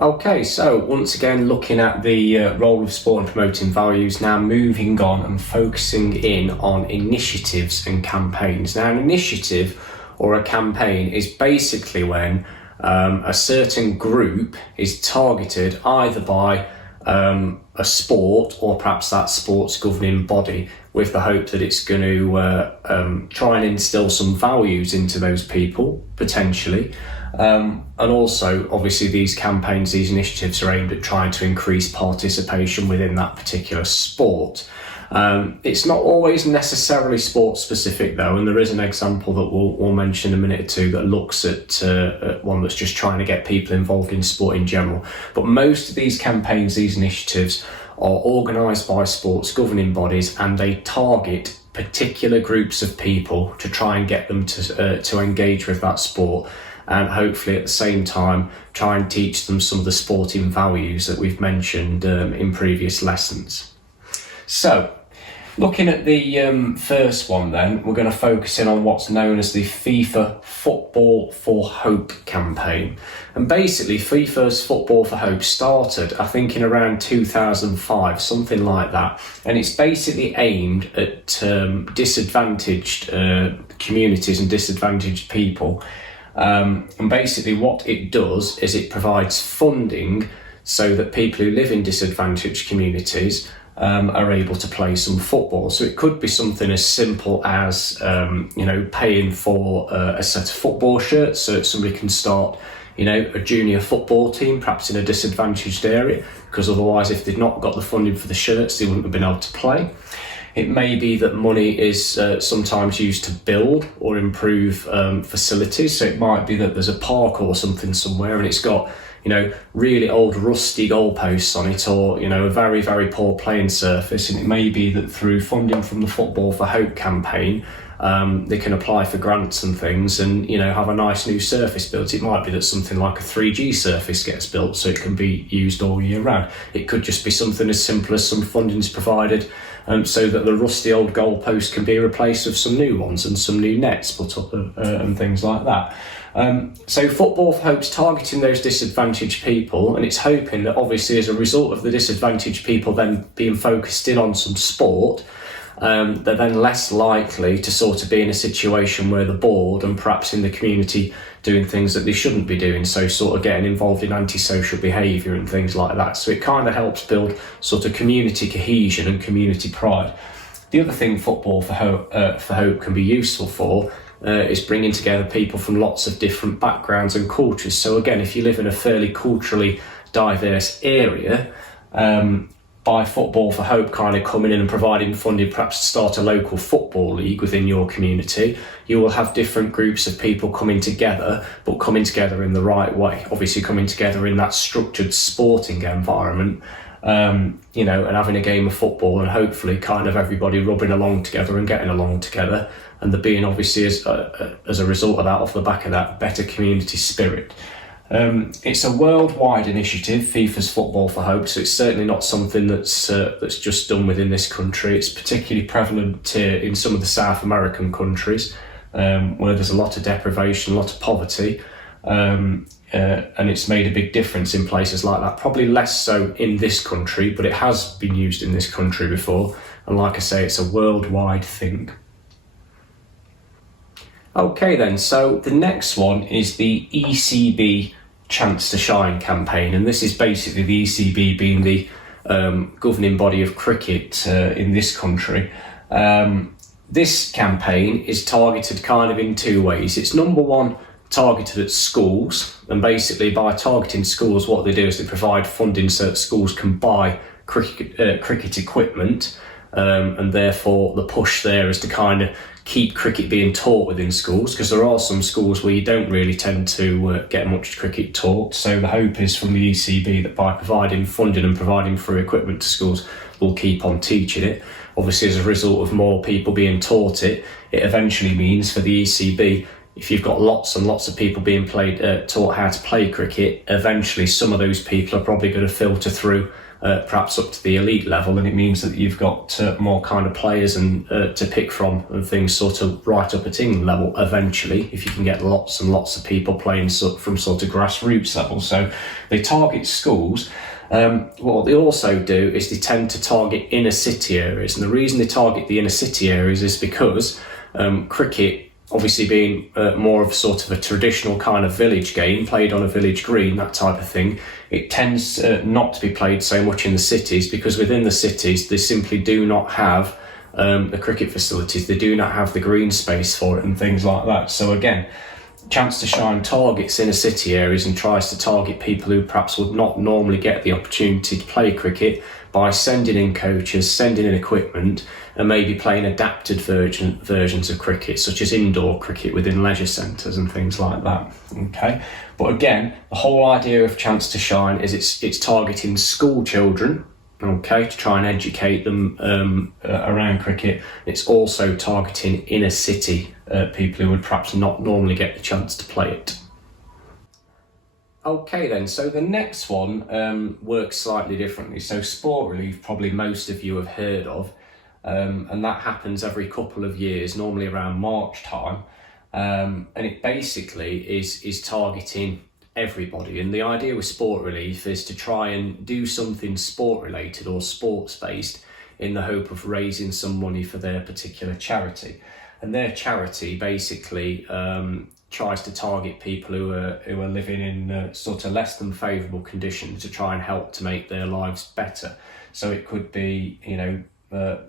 Okay, so once again, looking at the role of sport in promoting values, now moving on and focusing in on initiatives and campaigns. Now, an initiative or a campaign is basically when a certain group is targeted either by a sport or perhaps that sport's governing body, with the hope that it's going to try and instill some values into those people, potentially. And also, obviously, these campaigns, these initiatives are aimed at trying to increase participation within that particular sport. It's not always necessarily sport specific though, and there is an example that we'll mention in a minute or two that looks at one that's just trying to get people involved in sport in general. But most of these campaigns, these initiatives, are organised by sports governing bodies, and they target particular groups of people to try and get them to engage with that sport, and hopefully at the same time try and teach them some of the sporting values that we've mentioned in previous lessons. So, looking at the first one then, we're going to focus in on what's known as the FIFA Football for Hope campaign. And basically, FIFA's Football for Hope started, I think, in around 2005, something like that. And it's basically aimed at disadvantaged communities and disadvantaged people. And basically what it does is it provides funding so that people who live in disadvantaged communities are able to play some football. So it could be something as simple as paying for a set of football shirts so that somebody can start a junior football team, perhaps in a disadvantaged area, because otherwise if they'd not got the funding for the shirts they wouldn't have been able to play. It may be that money is sometimes used to build or improve facilities. So it might be that there's a park or something somewhere and it's got really old rusty goalposts on it, or a very, very poor playing surface. And it may be that through funding from the Football for Hope campaign, they can apply for grants and things and have a nice new surface built. It might be that something like a 3G surface gets built so it can be used all year round. It could just be something as simple as some funding is provided so that the rusty old goalpost can be replaced with some new ones and some new nets put up and things like that. So Football for Hope's targeting those disadvantaged people, and it's hoping that obviously as a result of the disadvantaged people then being focused in on some sport, they're then less likely to sort of be in a situation where the board and perhaps in the community doing things that they shouldn't be doing, so sort of getting involved in antisocial behaviour and things like that. So it kind of helps build sort of community cohesion and community pride. The other thing Football for Hope can be useful for is bringing together people from lots of different backgrounds and cultures. So again, if you live in a fairly culturally diverse area, by Football for Hope kind of coming in and providing funding perhaps to start a local football league within your community, you will have different groups of people coming together, but coming together in the right way. Obviously coming together in that structured sporting environment, and having a game of football, and hopefully kind of everybody rubbing along together and getting along together, and there being obviously as a result of that, off the back of that, better community spirit. It's a worldwide initiative, FIFA's Football for Hope, so it's certainly not something that's just done within this country. It's particularly prevalent in some of the South American countries where there's a lot of deprivation, a lot of poverty, and it's made a big difference in places like that. Probably less so in this country, but it has been used in this country before, and like I say, it's a worldwide thing. Okay then, so the next one is the ECB Chance to Shine campaign, and this is basically the ECB being the governing body of cricket in this country. This campaign is targeted kind of in two ways. It's number one, targeted at schools, and basically by targeting schools, what they do is they provide funding so that schools can buy cricket equipment, and therefore the push there is to kind of keep cricket being taught within schools, because there are some schools where you don't really tend to get much cricket taught. So the hope is from the ECB that by providing funding and providing free equipment to schools, we'll keep on teaching it. Obviously, as a result of more people being taught it, it eventually means for the ECB, if you've got lots and lots of people being taught how to play cricket, eventually some of those people are probably going to filter through perhaps up to the elite level, and it means that you've got more kind of players and to pick from and things sort of right up at England level eventually, if you can get lots and lots of people playing from sort of grassroots level. So they target schools. What they also do is they tend to target inner city areas, and the reason they target the inner city areas is because cricket, obviously being more of sort of a traditional kind of village game, played on a village green, that type of thing, it tends not to be played so much in the cities, because within the cities they simply do not have the cricket facilities, they do not have the green space for it and things like that. So again, Chance to Shine targets inner city areas and tries to target people who perhaps would not normally get the opportunity to play cricket by sending in coaches, sending in equipment, and maybe playing adapted versions of cricket, such as indoor cricket within leisure centres and things like that. Okay, but again, the whole idea of Chance to Shine is it's targeting school children, okay, to try and educate them around cricket. It's also targeting inner city people who would perhaps not normally get the chance to play it. Okay then, so the next one works slightly differently. So Sport Relief, probably most of you have heard of, and that happens every couple of years, normally around March time, and it basically is targeting everybody. And the idea with Sport Relief is to try and do something sport related or sports based in the hope of raising some money for their particular charity. And their charity basically tries to target people who are living in sort of less than favourable conditions to try and help to make their lives better. So it could be,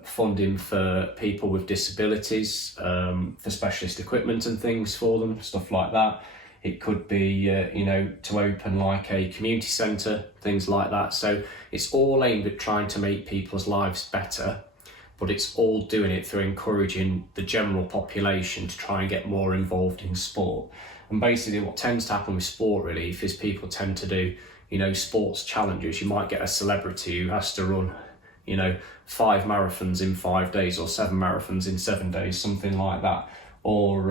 funding for people with disabilities, for specialist equipment and things for them, stuff like that. It could be, to open like a community centre, things like that. So it's all aimed at trying to make people's lives better, but it's all doing it through encouraging the general population to try and get more involved in sport. And basically what tends to happen with Sport Relief is people tend to do, sports challenges. You might get a celebrity who has to run, 5 marathons in 5 days or 7 marathons in 7 days, something like that. Or,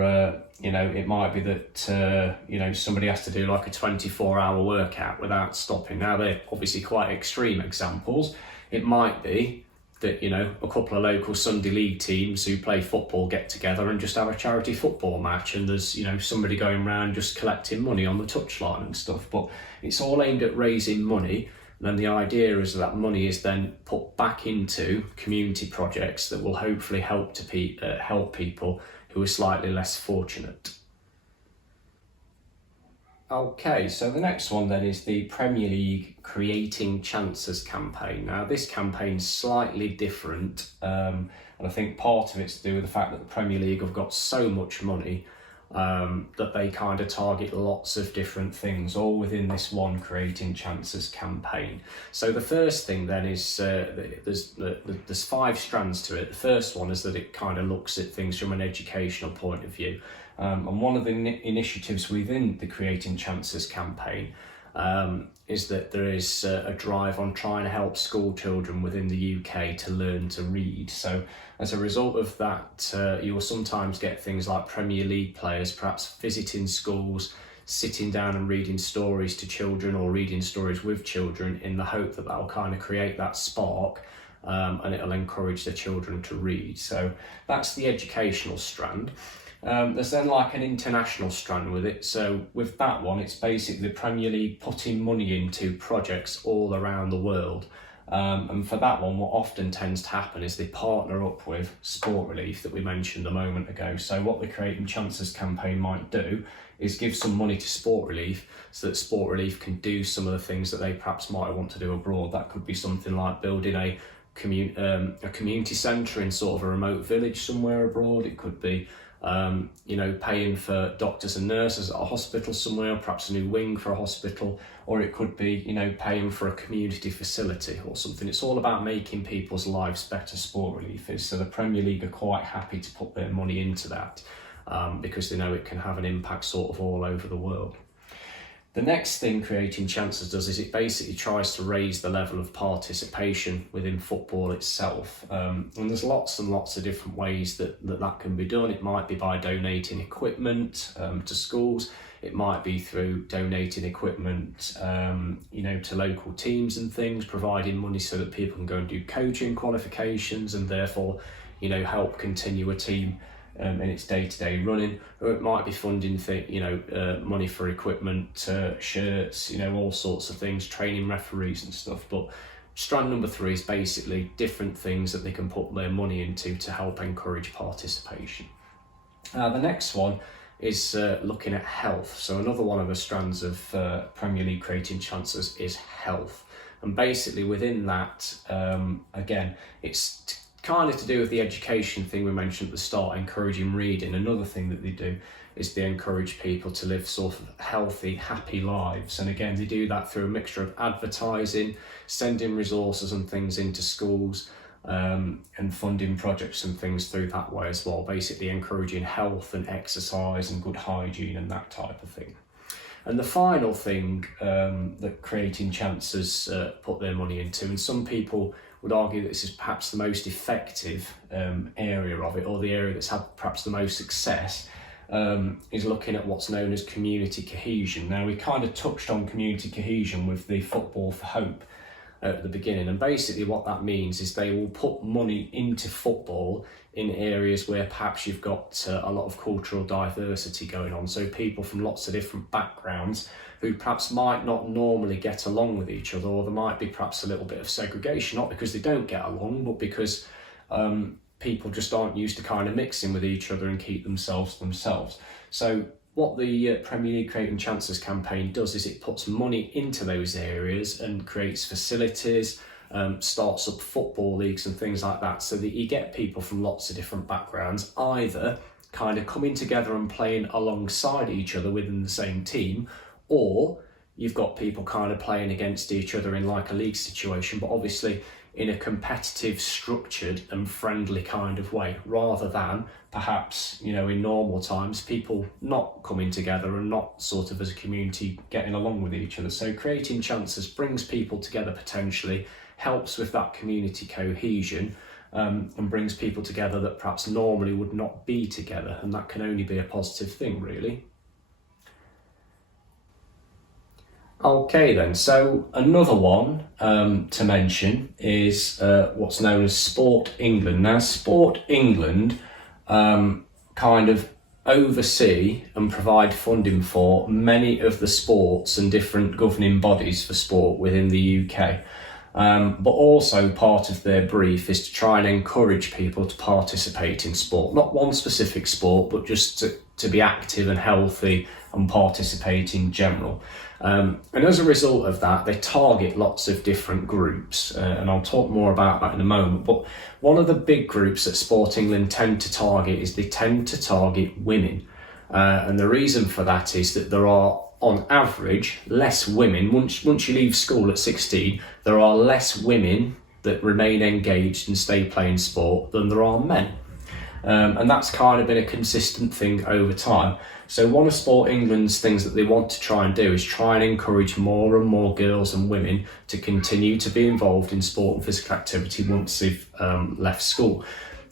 it might be that, somebody has to do like a 24-hour workout without stopping. Now, they're obviously quite extreme examples. It might be that, a couple of local Sunday league teams who play football get together and just have a charity football match, and there's, somebody going around just collecting money on the touchline and stuff. But it's all aimed at raising money. And then the idea is that money is then put back into community projects that will hopefully help people who are slightly less fortunate. Okay, so the next one then is the Premier League Creating Chances campaign. Now this campaign's slightly different, and I think part of it's to do with the fact that the Premier League have got so much money that they kind of target lots of different things, all within this one Creating Chances campaign. So the first thing then is there's 5 strands to it. The first one is that it kind of looks at things from an educational point of view. And one of the initiatives within the Creating Chances campaign is that there is a drive on trying to help school children within the UK to learn to read. So as a result of that, you will sometimes get things like Premier League players perhaps visiting schools, sitting down and reading stories to children or reading stories with children in the hope that that'll kind of create that spark, and it'll encourage the children to read. So that's the educational strand. There's then like an international strand with it. So with that one, it's basically the Premier League putting money into projects all around the world. And for that one, what often tends to happen is they partner up with Sport Relief that we mentioned a moment ago. So what the Creating Chances campaign might do is give some money to Sport Relief so that Sport Relief can do some of the things that they perhaps might want to do abroad. That could be something like building a community centre in sort of a remote village somewhere abroad. It could be paying for doctors and nurses at a hospital somewhere, perhaps a new wing for a hospital, or it could be, paying for a community facility or something. It's all about making people's lives better, Sport Relief is. So the Premier League are quite happy to put their money into that because they know it can have an impact sort of all over the world. The next thing Creating Chances does is it basically tries to raise the level of participation within football itself. And there's lots and lots of different ways that can be done. It might be by donating equipment to schools. It might be through donating equipment, to local teams and things, providing money so that people can go and do coaching qualifications and therefore, help continue a team in its day-to-day running. Or it might be funding money for equipment, shirts, all sorts of things, training referees and stuff. But strand number 3 is basically different things that they can put their money into to help encourage participation. The next one is looking at health. So another one of the strands of Premier League Creating Chances is health. And basically within that, again, it's kind of to do with the education thing we mentioned at the start, encouraging reading. Another thing that they do is they encourage people to live sort of healthy, happy lives. And again, they do that through a mixture of advertising, sending resources and things into schools, and funding projects and things through that way as well, basically encouraging health and exercise and good hygiene and that type of thing. And the final thing that Creating Chances put their money into, and some people would argue that this is perhaps the most effective area of it, or the area that's had perhaps the most success, is looking at what's known as community cohesion. Now, we kind of touched on community cohesion with the Football for Hope at the beginning, and basically what that means is they will put money into football in areas where perhaps you've got a lot of cultural diversity going on, so people from lots of different backgrounds who perhaps might not normally get along with each other, or there might be perhaps a little bit of segregation, not because they don't get along, but because people just aren't used to kind of mixing with each other and keep themselves to themselves. So what the Premier League Creating Chances campaign does is it puts money into those areas and creates facilities, starts up football leagues and things like that, so that you get people from lots of different backgrounds either kind of coming together and playing alongside each other within the same team, or you've got people kind of playing against each other in like a league situation, but obviously in a competitive, structured and friendly kind of way, rather than perhaps, in normal times, people not coming together and not sort of as a community getting along with each other. So Creating Chances brings people together potentially, helps with that community cohesion, and brings people together that perhaps normally would not be together, and that can only be a positive thing, really. Okay then, so another one to mention is what's known as Sport England. Now, Sport England kind of oversee and provide funding for many of the sports and different governing bodies for sport within the UK. But also part of their brief is to try and encourage people to participate in sport. Not one specific sport, but just to be active and healthy and participate in general. And as a result of that, they target lots of different groups, and I'll talk more about that in a moment. But one of the big groups that Sport England tend to target is they tend to target women. And the reason for that is that there are, on average, less women. Once you leave school at 16, there are less women that remain engaged and stay playing sport than there are men. And that's kind of been a consistent thing over time. So one of Sport England's things that they want to try and do is try and encourage more and more girls and women to continue to be involved in sport and physical activity once they've left school.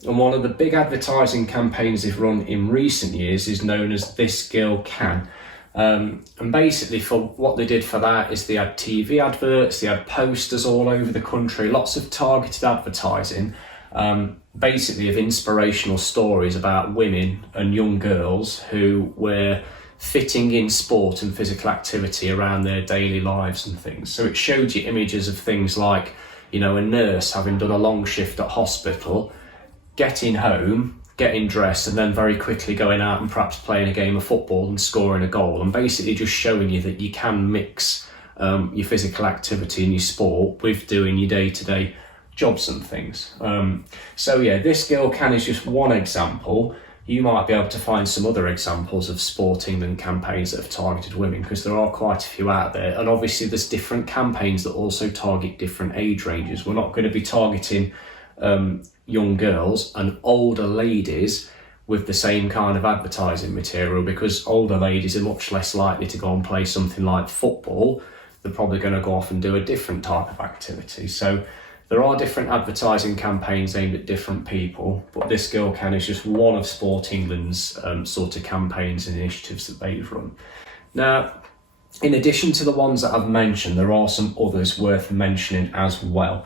And one of the big advertising campaigns they've run in recent years is known as This Girl Can. And basically for what they did for that is they had TV adverts, they had posters all over the country, lots of targeted advertising, basically of inspirational stories about women and young girls who were fitting in sport and physical activity around their daily lives and things. So it showed you images of things like, a nurse having done a long shift at hospital, getting home, getting dressed, and then very quickly going out and perhaps playing a game of football and scoring a goal, and basically just showing you that you can mix your physical activity and your sport with doing your day-to-day jobs and things. So yeah, This Girl Can is just one example. You might be able to find some other examples of Sport England campaigns that have targeted women, because there are quite a few out there. And obviously there's different campaigns that also target different age ranges. We're not going to be targeting young girls and older ladies with the same kind of advertising material, because older ladies are much less likely to go and play something like football. They're probably going to go off and do a different type of activity. So there are different advertising campaigns aimed at different people, but This Girl Can is just one of Sport England's sort of campaigns and initiatives that they've run. Now, in addition to the ones that I've mentioned, there are some others worth mentioning as well.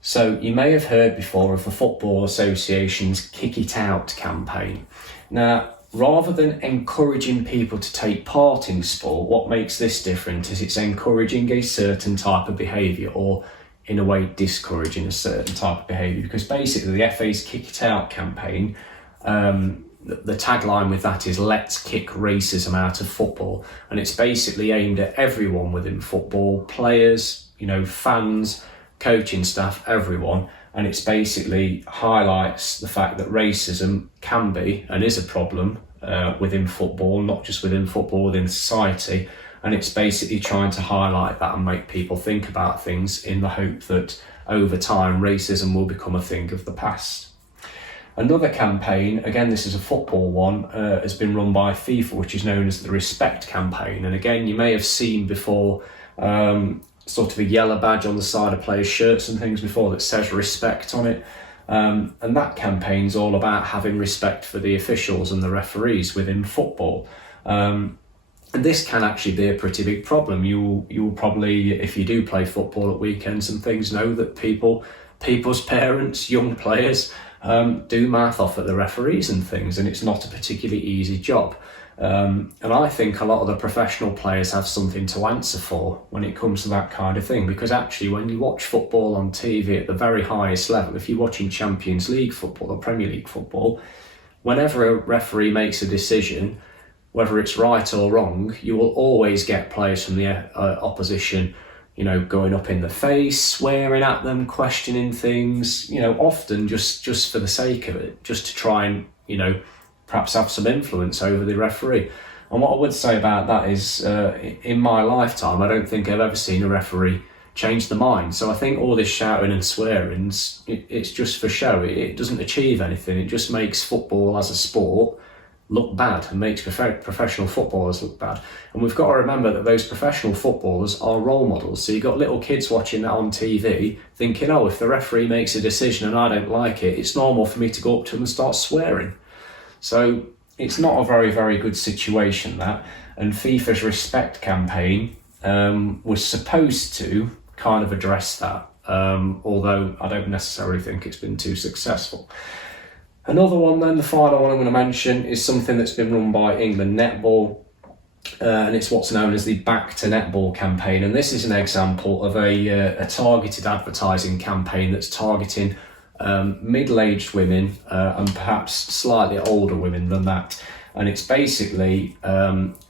So you may have heard before of the Football Association's Kick It Out campaign. Now, rather than encouraging people to take part in sport, what makes this different is it's encouraging a certain type of behaviour, or in a way discouraging a certain type of behaviour, because basically the FA's Kick It Out campaign, the tagline with that is "Let's kick racism out of football," and it's basically aimed at everyone within football, players, fans, coaching staff, everyone, and it's basically highlights the fact that racism can be and is a problem within football, not just within football, within society, and it's basically trying to highlight that and make people think about things in the hope that over time racism will become a thing of the past. Another campaign, again this is a football one, has been run by FIFA, which is known as the Respect campaign, and again you may have seen before sort of a yellow badge on the side of players' shirts and things before that says respect on it, and that campaign's all about having respect for the officials and the referees within football. And this can actually be a pretty big problem. You'll probably, if you do play football at weekends and things, know that people's parents, young players, do mouth off at the referees and things, and it's not a particularly easy job. And I think a lot of the professional players have something to answer for when it comes to that kind of thing, because actually when you watch football on TV at the very highest level, if you're watching Champions League football or Premier League football, whenever a referee makes a decision, whether it's right or wrong, you will always get players from the opposition going up in the face, swearing at them, questioning things, often just for the sake of it, just to try and, perhaps have some influence over the referee. And what I would say about that is, in my lifetime, I don't think I've ever seen a referee change the mind. So I think all this shouting and swearing, it's just for show. It doesn't achieve anything. It just makes football as a sport look bad and makes professional footballers look bad. And we've got to remember that those professional footballers are role models. So you've got little kids watching that on TV thinking, oh, if the referee makes a decision and I don't like it, it's normal for me to go up to them and start swearing. So it's not a very, very good situation, that. And FIFA's Respect campaign was supposed to kind of address that, although I don't necessarily think it's been too successful. Another one then, the final one I'm going to mention, is something that's been run by England Netball, and it's what's known as the Back to Netball campaign. And this is an example of a targeted advertising campaign that's targeting middle-aged women and perhaps slightly older women than that. And it's basically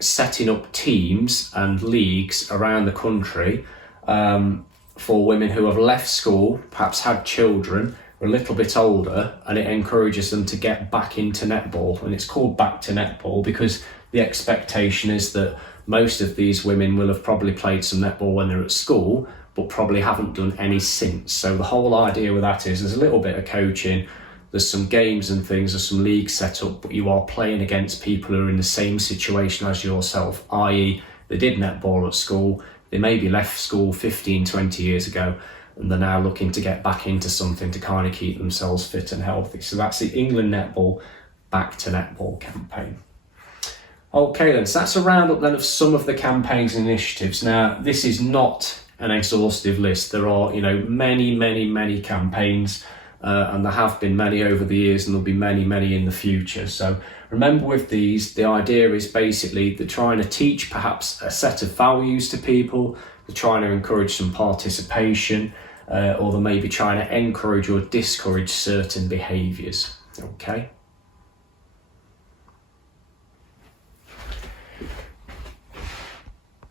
setting up teams and leagues around the country for women who have left school, perhaps had children, a little bit older, and it encourages them to get back into netball. And it's called Back to Netball because the expectation is that most of these women will have probably played some netball when they're at school, but probably haven't done any since. So the whole idea with that is there's a little bit of coaching, there's some games and things, there's some leagues set up, but you are playing against people who are in the same situation as yourself, i.e. they did netball at school, they maybe left school 15, 20 years ago, and they're now looking to get back into something to kind of keep themselves fit and healthy. So that's the England Netball Back to Netball campaign. Okay then, so that's a roundup then of some of the campaigns and initiatives. Now, this is not an exhaustive list. There are, many campaigns, and there have been many over the years, and there'll be many in the future. So remember with these, the idea is basically they're trying to teach perhaps a set of values to people, they're trying to encourage some participation, or they may be trying to encourage or discourage certain behaviours. Okay.